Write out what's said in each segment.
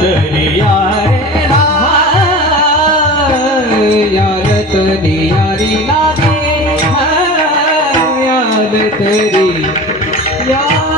દરિયા રે યાર તની યારી લાગે યાર તરી યાર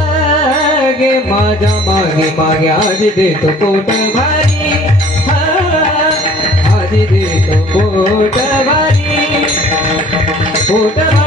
माझ्या मागे मागे आधी देतो पोट भारी आधी देतो पोट भारी पोट